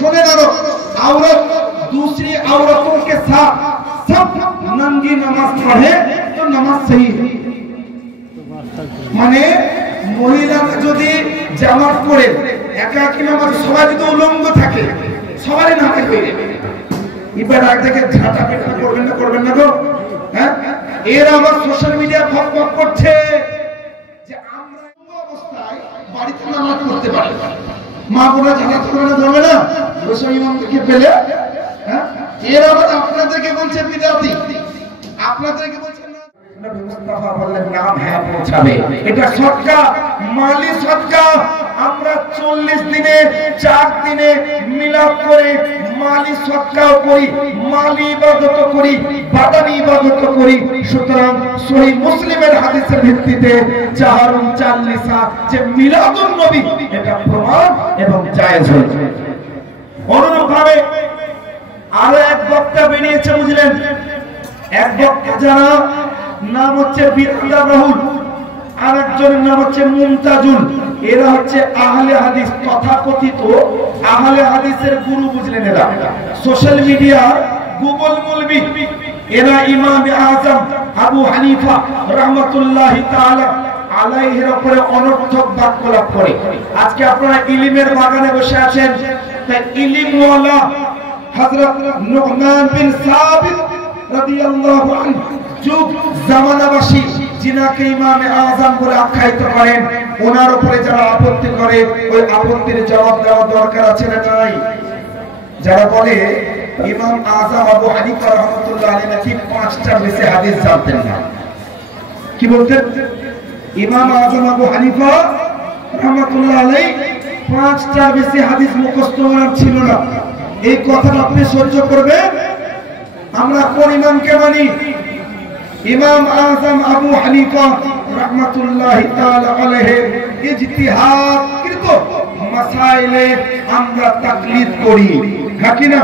सुने ना औरत दूसरी औरतों के साथ सब नंगी नमाज पढ़े तो नमाज सही है। माने महिला যদি জামাত পড়ে একাকী নামাজ সবাই যদি উলঙ্গ থাকে সবারই নামাজ হয়ে যাবে। এবার আগে থেকে ঝাঁটা পেটা করবেন না গো। হ্যাঁ, এরা আবার সোশ্যাল মিডিয়া ফক করছে যে আমরা অবস্থায় বাড়িতে নামাজ পড়তে পারি, মা বোনা জামাত করবে না বসে ইমামকে পেলে। হ্যাঁ, এরা আবার আপনাদেরকে বলছে বিদাতি, আপনাদেরকে বলছে নবী মুস্তাফা বললেন নাম হ্যাঁ পৌঁছাবে। এটা সদকা, মালি সদকা। আমরা 40 দিনে 4 দিনে মিলাদ করে মালি সদকাও করি, মালি ইবাদত করি, বাদানি ইবাদত করি। সুতরাং সহিহ মুসলিমের হাদিসের ভিত্তিতে জাহারুন চাল্লিসা যে মিলাদুন নবী এটা প্রমাণ এবং জায়েজ হয়েছে। অনুরূপভাবে আরো এক বক্তা বেরিয়েছে, বুঝলেন? এক বক্তা যারা নাম হচ্ছে বিরদা রাহুল, আর একজনের নাম হচ্ছে মুমতাজুল। এরা হচ্ছে আহলে হাদিস, তথাকথিত আহলে হাদিসের গুরু, বুঝলেন? এরা সোশ্যাল মিডিয়া গুগল মুলবি। এরা ইমাম আযম আবু হানিফা রাহমাতুল্লাহি তাআলা আলাইহির উপরে অনর্থক বাক্য লাভ করে। আজকে আপনারা ইলমের বাগানে বসে আছেন, তাই ইলমওয়ালা হযরত নুমান বিন সাবিত রাদিয়াল্লাহু আনহু যুগ জামানাবাসী যিনাকে ইমামে আযম বলে আখ্যায়িত করেন, ওনার উপরে যারা আপত্তি করে ওই আপত্তির জবাব দেওয়া দরকার আছে না নাই? যারা বলে ইমাম আযম আবু হানিফা রাহমাতুল্লাহ আলাইহি নাকি 5টার বেশি হাদিস জানতেন না। কি বলতেন? ইমাম আযম আবু হানিফা রাহমাতুল্লাহ আলাইহি 5টার বেশি হাদিস মুখস্থ করার ছিল না। এই কথাটা আপনি সহ্য করবেন? আমরা কোন ইমামকে মানি? ইমাম আযম আবু হানিফা রাহমাতুল্লাহি তাআলা আলাইহি ইজতিহাদকৃত মাসাইলে আমরা তাকলিদ করি, হ্যাঁ কি না?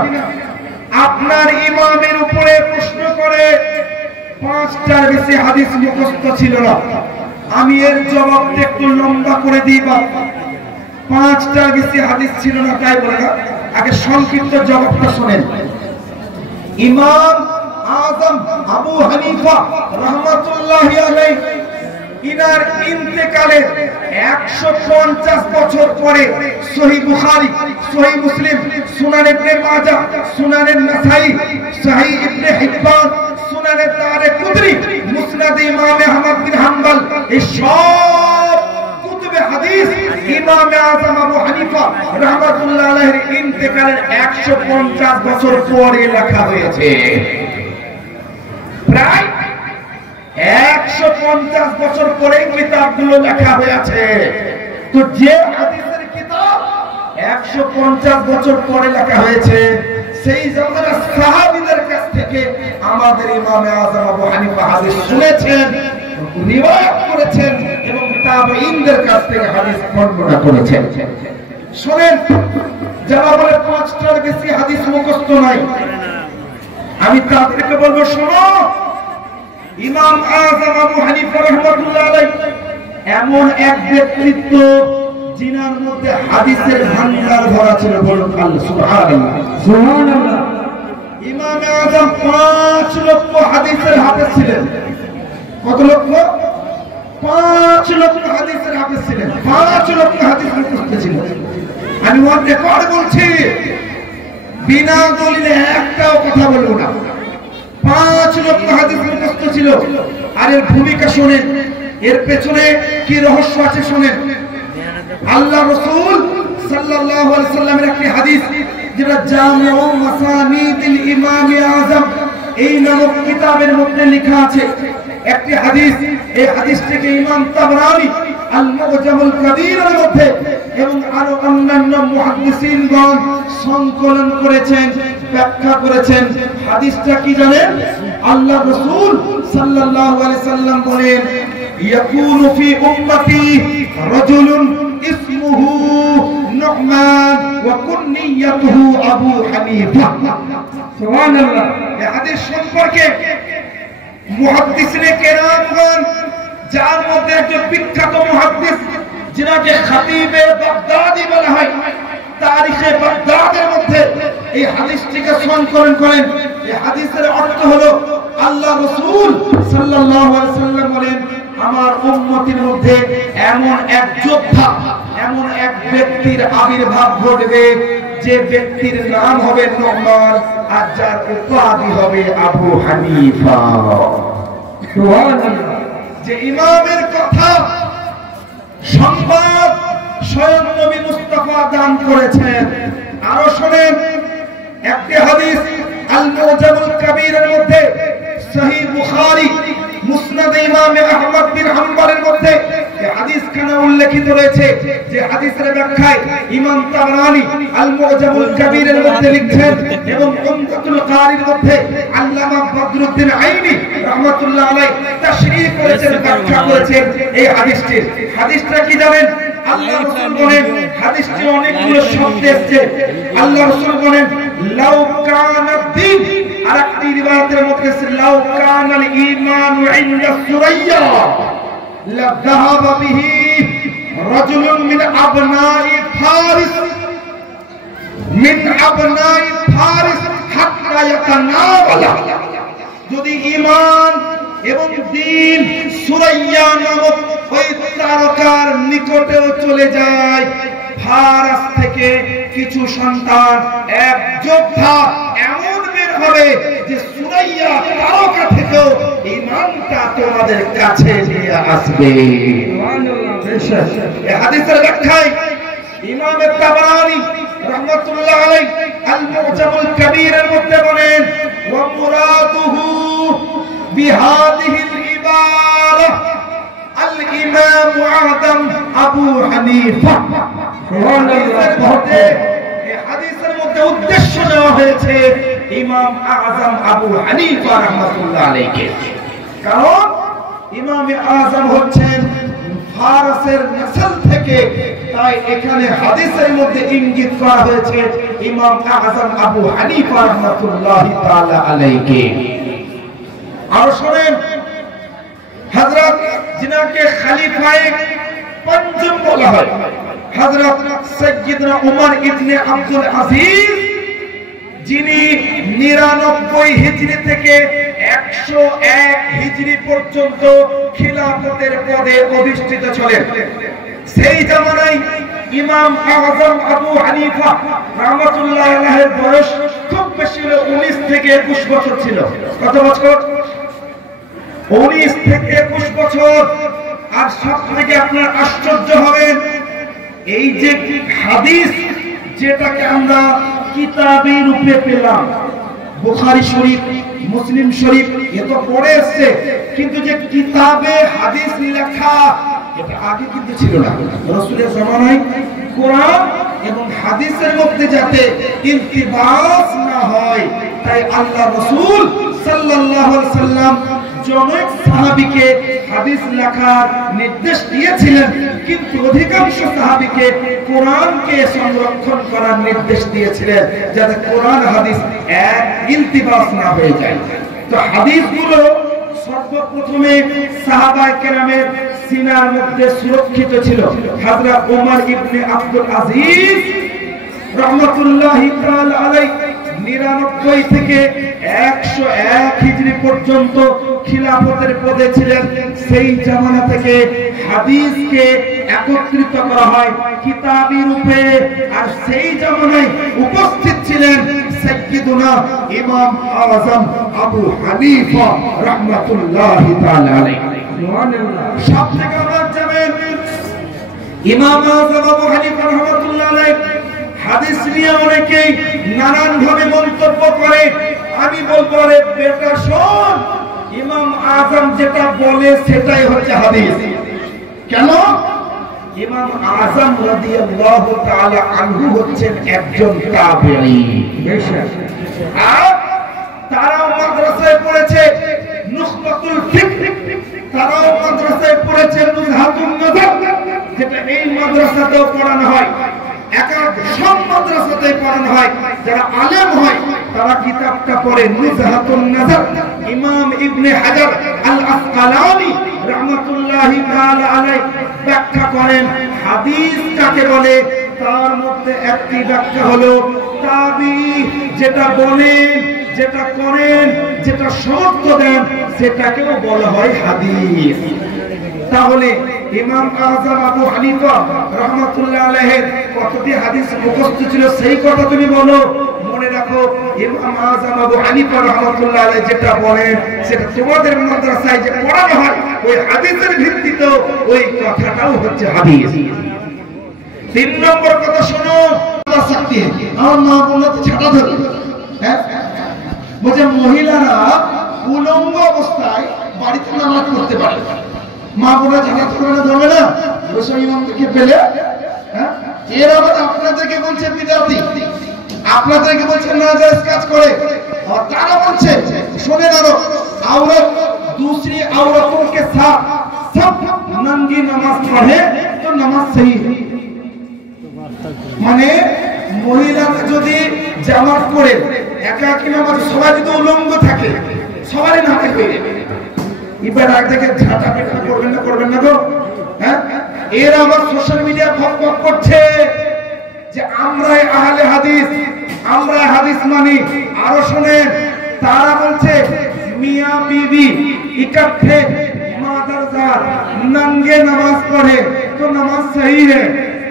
আপনার ইমামের উপরে প্রশ্ন করে 5টার বেশি হাদিস মুখস্থ ছিল না। আমি এর জবাবটা একটু লম্বা করে দিই। বা 5টার বেশি হাদিস ছিল না তাই বলে না, আগে সংক্ষিপ্ত জবাবটা শুনেন। ইমাম আযম আবু হানিফা রাহমাতুল্লাহি আলাইহি ইনার ইন্তেকালের 150 বছর পরে সহিহ বুখারী, সহিহ মুসলিম, সুনান ইবনে মাজাহ, সুনান নাসাই, সহিহ ইবনে হিব্বান, সুনান দারকুতনি, মুসনাদ ইমাম আহমদ বিন হাম্বল, এই সব কুতুবে হাদিস ইমাম আযম আবু হানিফা রাহমাতুল্লাহি আলাইহির ইন্তেকালের 150 বছর পরে লেখা হয়েছে। প্রায় 150 বছর পরে কিতাবগুলো লেখা হয়েছে। তো যে হাদিসের কিতাব 150 বছর পরে লেখা হয়েছে, সেই জামানার সাহাবীদের কাছ থেকে আমাদের ইমাম আযম আবু হানিফা হাদিস শুনেছেন, রিওয়ায়াত করেছেন এবং তাবেঈনদের কাছ থেকে হাদিস বর্ণনা করেছেন। শুনেন, যারা বলে 5টার বেশি হাদিস মুখস্থ নাই, আমি তাদেরকে বলবো শোনো, ইমাম আযম আবু হানিফা রাহমাতুল্লাহ আলাইহি এমন এক ব্যক্তিত্ব যিনার মধ্যে হাদিসের ভান্ডার ভরা ছিল। বলুন সুবহানাল্লাহ, সুবহানাল্লাহ। ইমাম আযম 5 লক্ষ হাদিসের হাফেজ ছিলেন। কত লক্ষ? 5 লক্ষ হাদিসের হাফেজ ছিলেন। 5 লক্ষ হাদিস মুখস্থ ছিল। আমি ওয়ান রেকর্ড বলছি, বিনা দলিলে একটাও কথা বলবো না। 5 লক্ষ হাদিস মুখস্থ ছিল। আর এর ভূমিকা শুনেন, এর পেছনে কি রহস্য আছে শুনেন। আল্লাহ রাসূল সাল্লাল্লাহু আলাইহি সাল্লামের একটি হাদিস, যেটা জামিউ মাসানিদিল ইমাম আযম এই নামক কিতাবের মধ্যে লেখা আছে। একটি হাদিস, এই হাদিসটিকে ইমাম তাবরানী আল মুজামুল কবীরের মধ্যে এবং আরো অন্যান্য মুহাদ্দিসিনগণ সংকলন করেছেন, ব্যাখ্যা করেছেন। হাদিসটা কি জানেন? আল্লাহ রাসূল সাল্লাল্লাহু আলাইহি সাল্লাম বলেন, ইয়াকুনু ফি উম্মতি রাজুলুন ইসমুহু নুমান ওয়া কুনিয়াতুহু আবু হানিফা। সুবহানাল্লাহ। এই হাদিস সম্পর্কে মুহাদ্দিসিনে কেরামগণ, যার মধ্যে একজন বিখ্যাত মুহাদ্দিস যিনাকে খাতিবে বাগদাদি বলা হয়, তারিখে বাগদাদের মধ্যে এই হাদিসটিকে সংকলন করেন। এই হাদিসের অর্থ হলো আল্লাহ রাসূল সাল্লাল্লাহু আলাইহি ওয়াসাল্লাম বলেন, আমার উম্মতের মধ্যে এমন এক যোদ্ধা, এমন এক ব্যক্তির আবির্ভাব ঘটবে যে ব্যক্তির নাম হবে নুমান, আর যার উপাধি হবে আবু হানিফা। সুবহানাল্লাহ। যে ইমামের কথা সংবাদ স্বয়ং নবী মুস্তাফা দান করেছেন। আরো শুনেন একটি হাদিস আল মুজামুল কবীরের মধ্যে, সহিহ বুখারী, মুসনাদ ইমাম আহমদ বিন হাম্বলের মধ্যে এই হাদিসখানা উল্লেখিত রয়েছে। যে হাদিসের ব্যাখ্যায় ইমাম তাবরানী আল মুজামুল কবীরের মধ্যে লিখছেন এবং উমদাতুল কারীর মধ্যে আল্লামা বদরুদ্দিন আইনি রাহমাতুল্লাহ আলাইহি তাশরীহ করেছেন, ব্যাখ্যা করেছেন এই হাদিসটির। হাদিসটা কি জানেন? আল্লাহ রাসূল বলেন, হাদিসটি অনেকগুলো শব্দ এসেছে। আল্লাহ রাসূল বলেন, লাউ কানা দ্বীন, আরেকটি রিওয়ায়াতের মধ্যে আছে লাউ কানাল ঈমানু ইনদা সুরাইয়া লা যাহাবা বিহি রাজুলুন মিন আবনাই ফারিস হাত্তা ইয়াতানাওয়ালা। যদি ঈমান এবং দ্বীন সুরাইয়া নামক ওই তারকার নিকটেও চলে যায়, ফারস থেকে কিছু সন্তান, এক যোদ্ধা এমন বের হবে যে সুরাইয়া তারকা থেকেও ঈমানটা তোমাদের কাছে নিয়ে আসবে। সুবহানাল্লাহ। এই হাদিসের ব্যাখ্যায় ইমাম তাবরানী রাহমাতুল্লাহ আলাইহি আল মুজামুল কবীরের মধ্যে বলেন, ওয়া মুরাদুহু বিহাদিহিল ইবারা আল ইমাম আযম আবু হানিফা। এই হাদিসের মধ্যে উদ্দেশ্য নেওয়া হয়েছে ইমাম আযম আবু হানিফা রাহমাতুল্লাহ আলাইহি। কারণ ইমাম আযম হচ্ছেন ফারসের নসল থেকে, তাই এখানে হাদিসের মধ্যে ইঙ্গিত করা হয়েছে ইমাম আযম আবু হানিফা রাহমাতুল্লাহ তাআলা আলাইহি। আর শুনেন, হযরত যিনাকে খলিফায়ে পঞ্চম বলা হয়, হযরত সাইয়্যিদনা উমর ইবনে আব্দুল আজিজ, যিনি 99 হিজরি থেকে 101 হিজরি পর্যন্ত খিলাফতের পদে অধিষ্ঠিত ছিলেন। সেই জামানায় ইমাম আযম আবু হানিফা রাহমাতুল্লাহ আলাইহির বয়স খুব বেশি হলো 19 থেকে 21 বছর ছিল। কত বছর? 19 থেকে 21 বছর। আর সব থেকে আপনার আশ্চর্য হবে, এই যে হাদিস যেটাকে আমরা কিতাবী রূপে পেলাম, বুখারী শরীফ, মুসলিম শরীফ, এ তো পড়ে এসেছে, কিন্তু যে কিতাবে হাদিস লেখা এটা আগে কিন্তু ছিল না। রাসূলের জামানায় কোরআন এবং হাদিসের মধ্যে যাতে ইলতিবাস না হয়, তাই আল্লাহ রাসূল সাল্লাল্লাহু আলাইহি সাল্লাম জনক সাহাবীকে হাদিস লেখার নির্দেশ দিয়েছিলেন, কিন্তু অধিকাংশ সাহাবীকে কোরআনকে সংরক্ষণ করার নির্দেশ দিয়েছিলেন, যাতে কোরআন হাদিস এক ইলতিবাস না হয়ে যায়। তো হাদিসগুলো সর্বপ্রথমে সাহাবায়ে কেরামের সিনার মধ্যে সুরক্ষিত ছিল। হযরত ওমর ইবনে আব্দুল আজিজ রাহমাতুল্লাহি তাআলা আলাইহি 99 থেকে 101 হিজরি পর্যন্ত খিলাফতের পদে ছিলেন। সেই জামানা থেকে হাদিসকে একত্রিত করা হয় কিতাবী রূপে, আর সেই জামানায় উপস্থিত ছিলেন সাইয়্যিদুনা ইমাম আযম আবু হানিফা রাহমাতুল্লাহি তাআলা আলাইহি। সুবহানাল্লাহ। সব থেকে আমরা জানেন ইমাম আযম আবু হানিফা রাহমাতুল্লাহি আলাইহি হাদিস নিয়ে অনেকেই নানান ভাবে মন্তব্য করে। আমি বলবো, রে বেটা শোন, ইমাম আযম যেটা বলে সেটাই হচ্ছে হাদিস। কেন? ইমাম আযম রাদিয়াল্লাহু তাআলা আনহু হচ্ছেন একজন তাবেঈ। আর তারাও মাদ্রাসায় পড়েছে নুখবাতুল ফিকহ, তারাও মাদ্রাসায় পড়েছে নুজহাতুন নজর, যেটা এই মাদ্রাসাতেও পড়ানো হয়, সব মাদ্রাসাতে পড়ানো হয়। যারা আলেম হয় তারা কিতাবটা পড়ে নুজহাতুন নজর। ইমাম ইবনে হাজার আল আসকালানি রাহমাতুল্লাহি তাআলা আলাইহি ব্যাখ্যা করেন হাদিস কাকে বলে। তার মধ্যে একটি ব্যাখ্যা হলো তাবি যেটা বলেন, যেটা করেন, যেটা সমর্থ দেন, সেটাকেও বলা হয় হাদিস। তাহলে ইমাম আযম আবু হানিফা রাহমাতুল্লাহ আলাইহি কতটি হাদিস মুখস্থ ছিল সেই কথা তুমি বলো। মনে রাখো, ইমাম আযম আবু হানিফা রাহমাতুল্লাহ আলাইহি যেটা বলেন সেটা তোমাদের মাদ্রাসায় যে পড়ানো হয় ওই হাদিসের ভিত্তিতে ওই কথাটাও হচ্ছে হাদিস। 3 নম্বর কথা শোনো, আমার মা বললে তো ছাটা ধরে, হ্যাঁ, বলছে মহিলারা উলঙ্গ অবস্থায় বাড়িতে নামাজ পড়তে পারে। মা বোনা ছাটা ধরবে না, বসে ইমামকে পেলে, হ্যাঁ, এর আবার আপনাদেরকে বলছে বিদাতি, আপনাদেরকে বলছে নাজায়েজ কাজ করে, আর তারা বলছে শুনে নাও औरत दूसरी औरतों के साथ सब नंगी नमाज पढ़े तो नमाज सही है। মানে মহিলারা যদি জামাত পড়ে একাকী নামাজ, সবাই যদি উলঙ্গ থাকে সবারই নামাজ হয়ে যাবে। এবার আগ থেকে ঝাঁটা পেটা করবেন না গো, হ্যাঁ। এর আবার সোশ্যাল মিডিয়া ফক করছে যে আমরাই আহলে হাদিস, আমরা হাদিস মানি। আরো শুনেন, তারা বলছে मियां बीवी इकट्ठे मादरसा नंगे नमाज पढ़े तो नमाज सही है।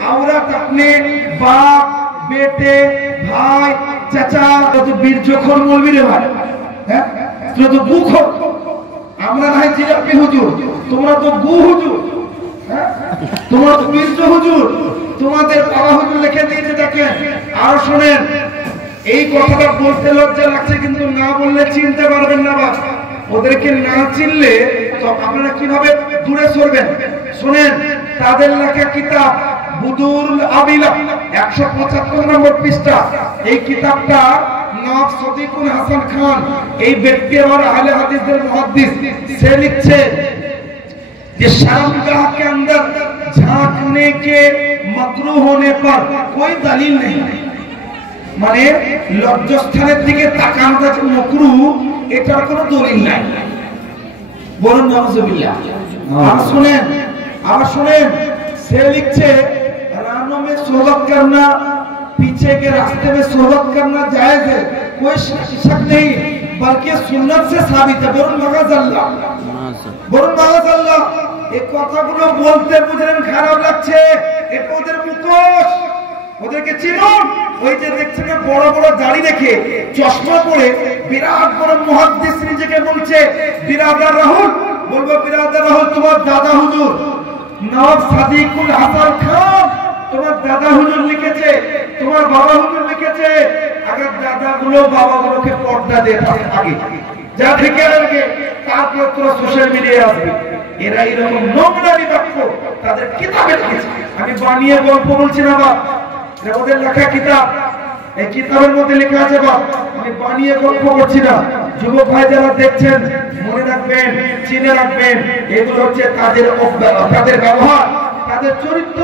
औरत अपने बाप, बेटे, भाई, चाचा, तो बीरजोखोर मौलवी रे भाई, हैं, तो गुखोर, আমরা নাই জিলাপি হুজুর, তোমরা তো গু হুজুর, হ্যাঁ, তোমরা তো বীরজো হুজুর, তোমাদের বাবা হুজুর লিখে দিয়েছে দেখেন। আর শুনেন, এই কথাটা বলতে লজ্জা লাগছে, কিন্তু না বললে চিনতে পারবেন না। বা ওদেরকে না চিনলে তো আপনারা কিভাবে দূরে সরবেন? শুনেন, তাদের লেখা কিতাব বুদুরুল আবিলা 175 নম্বর পৃষ্ঠা। এই কিতাবটা নওয়াব সদিকুল হাসান খান, এই ব্যক্তি আমার আহলে হাদিসের মুহাদ্দিস, সে লিখছে যে शर्मगाह के अंदर झांकने के मकरूह होने पर कोई दलील नहीं। মানে লজ্জাস্থানের দিকে তাকানোটা যে মাকরুহ, এটার কোনো দলিল নাই। বলুন নাউজুবিল্লাহ। আর শুনেন, সে লিখছে रानों में सोहबत करना, पीछे के रास्ते में सोहबत करना जायज है, कोई शक नहीं, बल्कि सुन्नत से साबित है। বলুন মাগাজাল্লাহ, বলুন মাগাজাল্লাহ। এই কথাগুলো বলতে বুঝলেন খারাপ লাগছে, এটা ওদের মুখোশ, ওদেরকে চিনুন। ওই যে দেখছেন বড় বড় দাড়ি রেখে চশমা পরে বিরাট বড় মুহাদ্দিস নিজেকে বলছে বিরাদার রাহুল, বলবো বিরাদার রাহুল তোমার দাদা হুজুর নওয়াব সাদিকুল হাসান খান, তোমার দাদা হুজুর লিখেছে, তোমার বাবা হুজুর লিখেছে। আগে দাদাগুলো বাবাগুলোকে পর্দা দিয়ে আগে যা থেকে আগে, তারপর তোরা সোশ্যাল মিডিয়ায় আসবে। এরা এরকম নোংরামি বাক্য তাদের কিতাবে লিখেছে। আমি বানিয়ে গল্প বলছি না বাপ, ওদের লেখা কিতাব, এই কিতাবের মধ্যে লেখা আছে বাপ, আমি বানিয়ে গল্প করছি না। যুবক ভাই যারা দেখছেন মনে রাখবেন, চিনে রাখবেন, এগুলো হচ্ছে তাদের ব্যবহার, তাদের চরিত্র,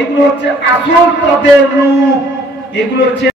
এগুলো হচ্ছে আসল তাদের রূপ, এগুলো হচ্ছে